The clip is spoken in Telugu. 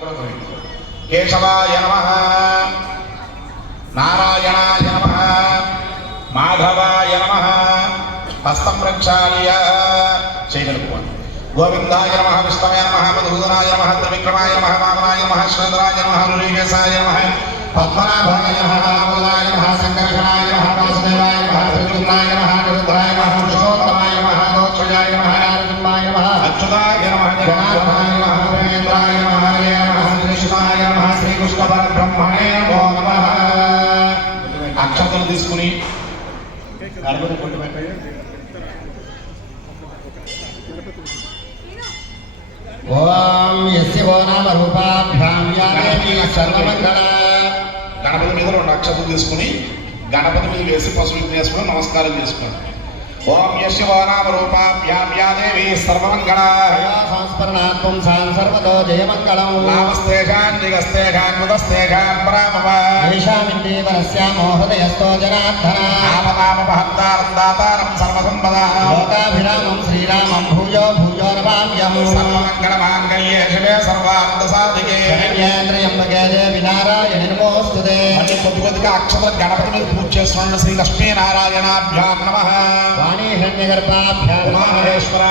కేశవాయ నమ. నారాయణాయ నమ. మాధవాయ నమ. హస్తం ప్రక్షాళ్య. చేయగలుగుతాను గోవిందాయ నమ విష్ణవే నమ మధుసూదనాయ నమ త్రివిక్రమాయ నమ వామనాయ నమ శ్రీధరాయ నమ ఋషికేశాయ నమ పద్మనాభాయ నమ రామదాయ నమ సంకర్షణాయ నమ వాసుదేవాయ నమ త్రివిక్రమాయ నమ నిరుద్రాయ నమ పురుషోత్తమాయ నమ దోక్షజాయ నమ నారసింహాయ నమ అచ్యుతాయ నమ జనార్దనాయ నమ ప్రేంద్రాయ నమ అక్షతలు తీసుకుని గణపతి కొట్టి ఓం ఓ నామ సర్వమంగళ. గణపతి మీద రెండు అక్షతలు తీసుకుని గణపతి మీద వేసి పశువులు చేసుకుని నమస్కారం చేసుకోండి ఓం యశ్ నామ రూపాభ్యాం యా దేవి సర్వమంగళ. సంస్మరణాత్మం సాం సర్వతో జయమంగళం. నామస్తేషాన్ దిగస్తేషాన్ ముదస్తేషాన్ పరామవ ఏషామిందేవరస్యామో హృదయస్థో జనార్దన. నామనామపహర్తారం దాతారం సర్వసంపదా. లోకాభిరామం శ్రీరామం భూయో భూయో నమామ్యం సర్వమంగళమాంగళ్యే శివే సర్వానంద సాధికే శరణ్యేంద్రయంబకే దేవి నారాయణ నమోస్తుతే కొద్దిగా అక్షతలు గణపతి మీద పూజ చేస్తున్నాడు శ్రీ లక్ష్మీనారాయణాభ్యాం నమ. వాణీ హిరణ్యగర్భాభ్యాం ఉమామహేశ్వర